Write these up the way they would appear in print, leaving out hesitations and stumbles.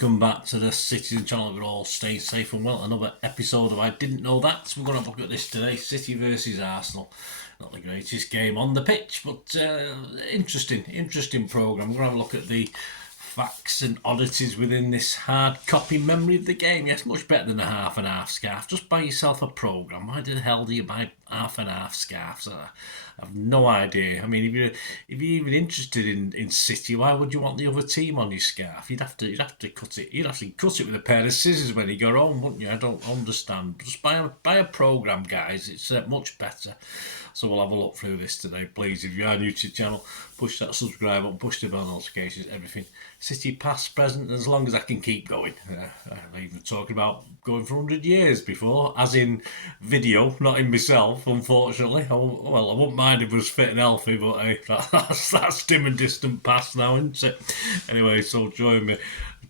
welcome back to the Citizen channel. We're all staying safe and well. Another episode of I Didn't Know That. So we're going to have a look at this today. City versus Arsenal. Not the greatest game on the pitch, but interesting programme. We're going to have a look at the facts and oddities within this hard copy memory of the game. Yes, much better than a half and half scarf. Just buy yourself a programme. Why the hell do you buy half and half scarves? I have no idea. I mean, if you're even interested in City, why would you want the other team on your scarf? You'd have to cut it. You'd have to cut it with a pair of scissors when you go home, wouldn't you? I don't understand. Just buy a programme, guys. It's much better. So we'll have a look through this today. Please, if you are new to the channel, push that subscribe button, push the bell notifications, everything. City past, present, as long as I can keep going. I'm even talking about going for 100 years before, as in video, not in myself, unfortunately. I wouldn't mind if it was fit and healthy, but hey, that's dim and distant past now, isn't it? Anyway, so join me.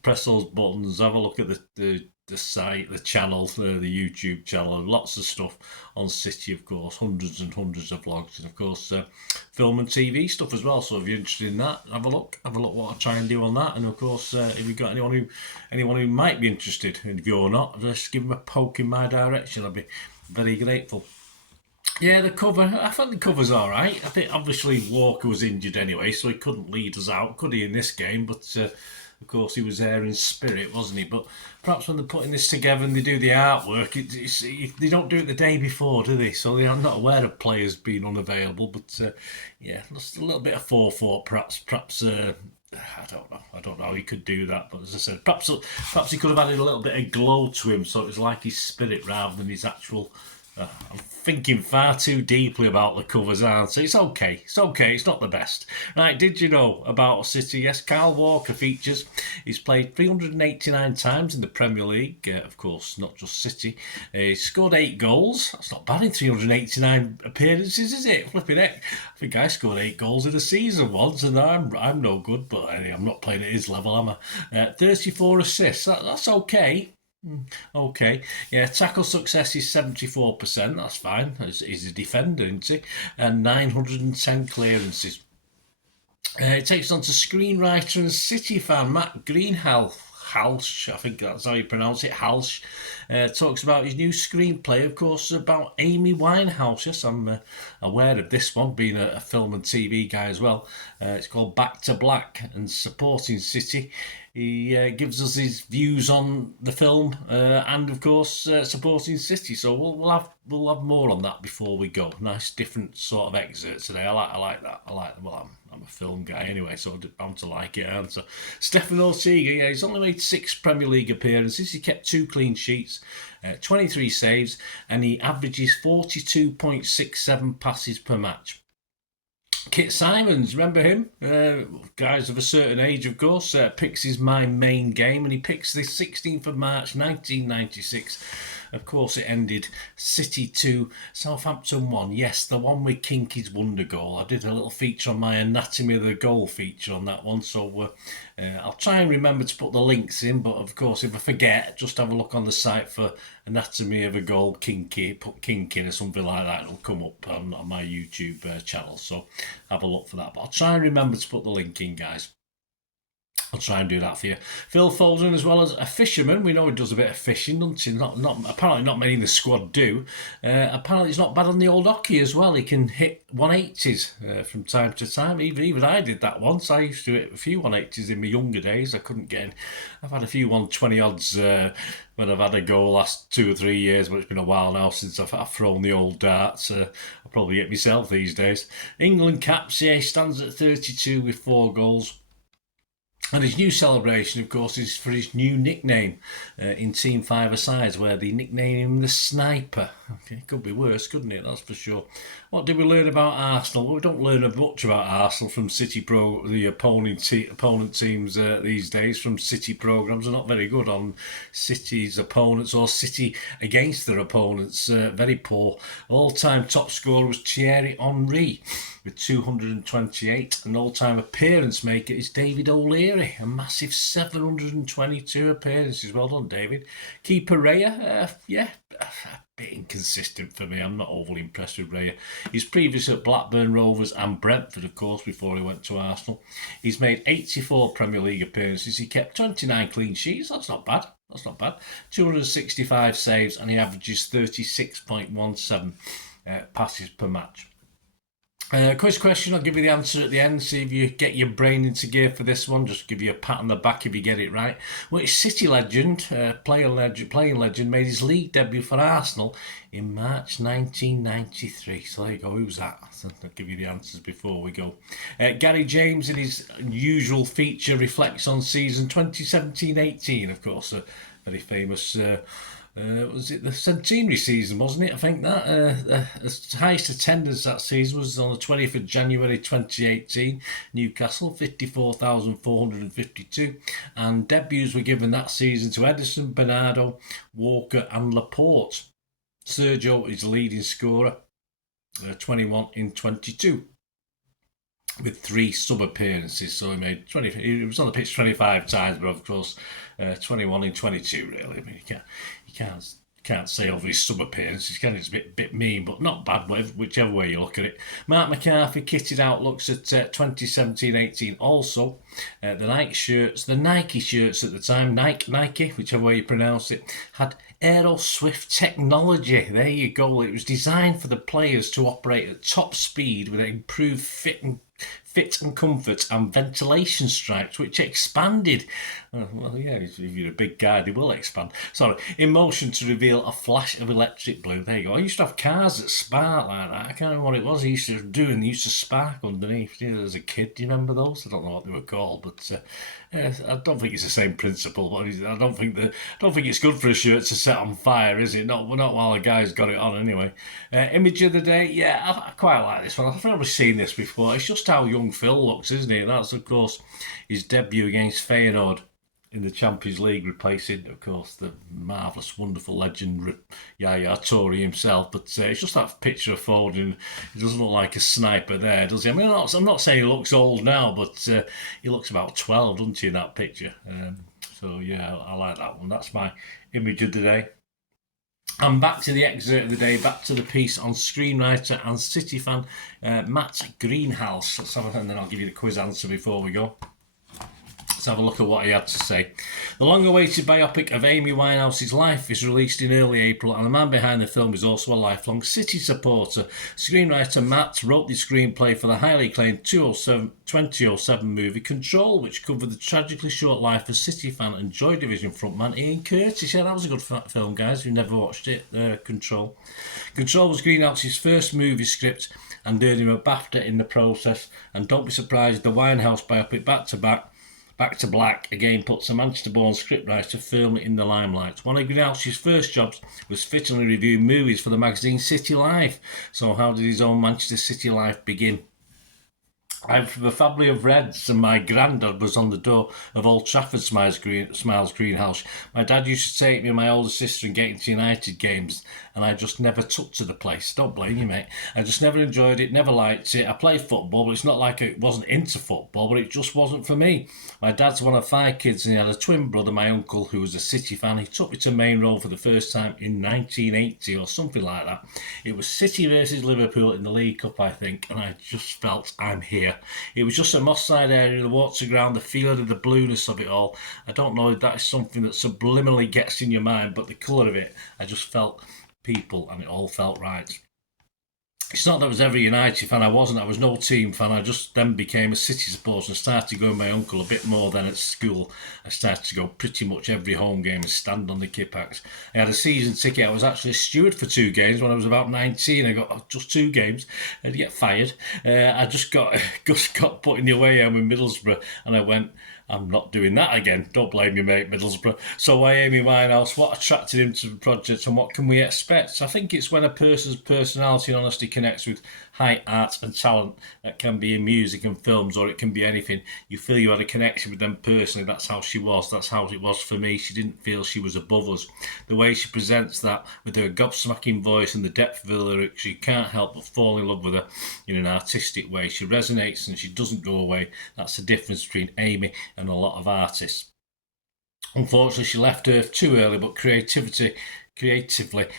Press those buttons, have a look at the site, the channel, the YouTube channel, and lots of stuff on City, of course, hundreds and hundreds of vlogs, and of course film and TV stuff as well. So if you're interested in that, have a look what I try and do on that. And of course, if you've got anyone who might be interested, and if you're not, just give them a poke in my direction. I'd be very grateful. Yeah, the cover, I think the cover's all right. I think obviously Walker was injured anyway, so he couldn't lead us out, could he, in this game? But of course, he was there in spirit, wasn't he? But perhaps when they're putting this together and they do the artwork, they don't do it the day before, do they? So they're not aware of players being unavailable. But yeah, just a little bit of forethought, perhaps. I don't know. He could do that, but as I said, perhaps he could have added a little bit of glow to him, so it was like his spirit rather than his actual. I'm thinking far too deeply about the covers, aren't I? It's okay. It's not the best. Right, did you know about City? Yes, Kyle Walker features. He's played 389 times in the Premier League. Of course, not just City. He's scored 8 goals. That's not bad in 389 appearances, is it? Flipping heck. I think I scored 8 goals in a season once, and I'm no good, but I'm not playing at his level, am I? 34 assists. That's okay. Okay, yeah, tackle success is 74%, that's fine. He's a defender, isn't he? And 910 clearances. It takes on to screenwriter and City fan Matt Halsch, I think that's how you pronounce it, Halsch, talks about his new screenplay, of course, about Amy Winehouse. Yes, I'm aware of this one, being a film and TV guy as well. It's called Back to Black, and supporting City. He gives us his views on the film and, of course, supporting City. So we'll have more on that before we go. Nice, different sort of excerpt today. I like that. Well, I'm a film guy anyway, so I'm bound to like it. And so Stefan Ortega, yeah, he's only made 6 Premier League appearances. He kept 2 clean sheets, 23 saves, and he averages 42.67 passes per match. Kit Simons, remember him? Guys of a certain age, of course. Picks is my main game, and he picks the 16th of March 1996. Of course, it ended City 2, Southampton 1. Yes, the one with Kinky's wonder goal. I did a little feature on my Anatomy of the Goal feature on that one, so I'll try and remember to put the links in, but of course, if I forget, just have a look on the site for Anatomy of a Goal Kinky, put Kinky or something like that, it'll come up on my YouTube channel, so have a look for that. But I'll try and remember to put the link in, guys. I'll try and do that for you. Phil Foden, as well as a fisherman. We know he does a bit of fishing, doesn't he? Apparently not many in the squad do. Apparently he's not bad on the old hockey as well. He can hit 180s from time to time. Even I did that once. I used to hit a few 180s in my younger days. I couldn't get in. I've had a few 120 odds when I've had a go last 2 or 3 years, but it's been a while now since I've thrown the old darts. I'll probably get myself these days. England caps, yeah, he stands at 32 with 4 goals. And his new celebration, of course, is for his new nickname in Team 5-a-Sides, where they nickname him the Sniper. Okay, could be worse, couldn't it? That's for sure. What did we learn about Arsenal? Well, we don't learn much about Arsenal from City the opponent teams these days. From City programmes are not very good on City's opponents or City against their opponents. Very poor. All-time top scorer was Thierry Henry with 228. An all-time appearance maker is David O'Leary January. A massive 722 appearances. Well done, David. Keeper Raya, yeah, a bit inconsistent for me. I'm not overly impressed with Raya. He's previous at Blackburn Rovers and Brentford, of course, before he went to Arsenal. He's made 84 Premier League appearances. He kept 29 clean sheets. That's not bad. 265 saves, and he averages 36.17 passes per match. Quiz question, I'll give you the answer at the end, see if you get your brain into gear for this one. Just give you a pat on the back if you get it right. Which City legend, playing legend, made his league debut for Arsenal in March 1993? So there you go, who's that? I'll give you the answers before we go. Gary James, in his usual feature, reflects on season 2017-18, of course, a very famous... was it the centenary season, wasn't it? I think that the highest attendance that season was on the 20th of January 2018. Newcastle, 54,452. And debuts were given that season to Edison, Bernardo, Walker and Laporte. Sergio is leading scorer, 21 in 22. With 3 sub appearances, so he made 20. He was on the pitch 25 times, but of course, 21 in 22. Really, I mean, you can't say over his sub appearances. It's a bit mean, but not bad. Whichever way you look at it. Marc McCarthy kitted out looks at 2017-18. Also, the Nike shirts at the time, Nike, whichever way you pronounce it, had Aero Swift technology. There you go. It was designed for the players to operate at top speed with improved fit and comfort and ventilation stripes, which expanded. Well, yeah, if you're a big guy, they will expand. Sorry, in motion to reveal a flash of electric blue. There you go. I used to have cars that spark like that. I can't remember what it was. They used to spark underneath. You know, as a kid, do you remember those? I don't know what they were called, but I don't think it's the same principle. But I don't think it's good for a shirt to set on fire, is it? Not while a guy's got it on anyway. Image of the day. Yeah, I quite like this one. I've never seen this before. It's just how young Phil looks, isn't he? That's, of course, his debut against Feyenoord in the Champions League, replacing, of course, the marvellous, wonderful legend Yaya Toure himself. But it's just that picture of Foden. He doesn't look like a sniper there, does he? I mean, I'm not saying he looks old now, but he looks about 12, doesn't he, in that picture? So, yeah, I like that one. That's my image of the day. And back to the excerpt of the day, back to the piece on screenwriter and City fan Matt Greenhouse. Let's have and then I'll give you the quiz answer before we go. Let's have a look at what he had to say. The long-awaited biopic of Amy Winehouse's life is released in early April, and the man behind the film is also a lifelong City supporter. Screenwriter Matt wrote the screenplay for the highly acclaimed 2007 movie Control, which covered the tragically short life of City fan and Joy Division frontman Ian Curtis. Yeah, that was a good film, guys. Who never watched it, Control. Control was Greenhouse's first movie script and earned him a BAFTA in the process. And don't be surprised, the Winehouse biopic Back to Black again puts a Manchester-born scriptwriter firmly in the limelight. One of Greenhouse's first jobs was fittingly reviewing movies for the magazine City Life. So how did his own Manchester City life begin? I'm from a family of Reds, and my granddad was on the door of Old Trafford Smiles Greenhouse. My dad used to take me and my older sister and get into United games, and I just never took to the place. Don't blame you, mate. I just never enjoyed it, never liked it. I played football, but it's not like I wasn't into football, but it just wasn't for me. My dad's one of 5 kids, and he had a twin brother, my uncle, who was a City fan. He took me to Main Road for the first time in 1980 or something like that. It was City versus Liverpool in the League Cup, I think, and I just felt I'm here. It was just a Moss Side area, the water ground, the feeling of the blueness of it all. I don't know if that is something that subliminally gets in your mind, but the colour of it, I just felt people, and it all felt right. It's not that I was ever a United fan, I wasn't. I was no team fan. I just then became a City supporter and started going with my uncle a bit more than at school. I started to go pretty much every home game and stand on the Kippax. I had a season ticket. I was actually a steward for 2 games when I was about 19. I got just 2 games. I'd get fired. I just got put in the away home in Middlesbrough, and I went, I'm not doing that again. Don't blame me, mate, Middlesbrough. So why Amy Winehouse? What attracted him to the project, and what can we expect? I think it's when a person's personality and honesty connects with high art and talent. That can be in music and films, or it can be anything. You feel you had a connection with them personally. That's how she was. That's how it was for me. She didn't feel she was above us. The way she presents that with her gobsmacking voice and the depth of her lyrics, you can't help but fall in love with her in an artistic way. She resonates and she doesn't go away. That's the difference between Amy and a lot of artists. Unfortunately, she left Earth too early, but creatively,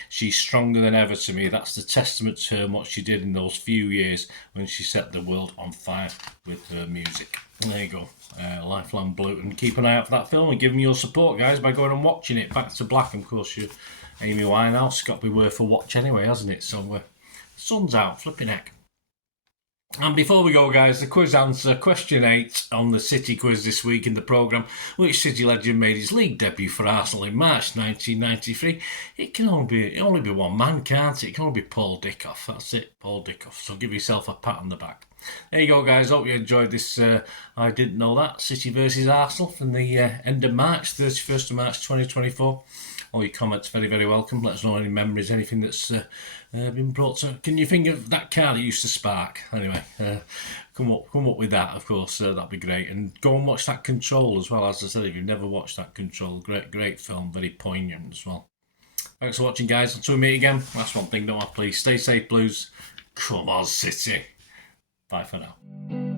she's stronger than ever to me. That's the testament to her and what she did in those few years when she set the world on fire with her music. There you go. Lifelong Blue. And keep an eye out for that film and give me your support, guys, by going and watching it. Back to Black, of course, you Amy Winehouse. Got to be worth a watch anyway, hasn't it? So, sun's out, flipping heck. And before we go, guys, the quiz answer, question 8 on the City quiz this week in the programme. Which City legend made his league debut for Arsenal in March 1993? It can only be one man, can't it? It can only be Paul Dickoff. That's it, Paul Dickoff. So give yourself a pat on the back. There you go, guys. Hope you enjoyed this. I didn't know that. City versus Arsenal from the end of March, 31st of March 2024. All your comments very, very welcome. Let us know any memories, anything that's been brought to. Can you think of that car that used to spark? Anyway, come up with that, of course. That'd be great. And go and watch that Control as well. As I said, if you've never watched that Control, great film, very poignant as well. Thanks for watching, guys. Until we meet again, last one thing, don't I? Please stay safe, Blues. Come on, City. Bye for now.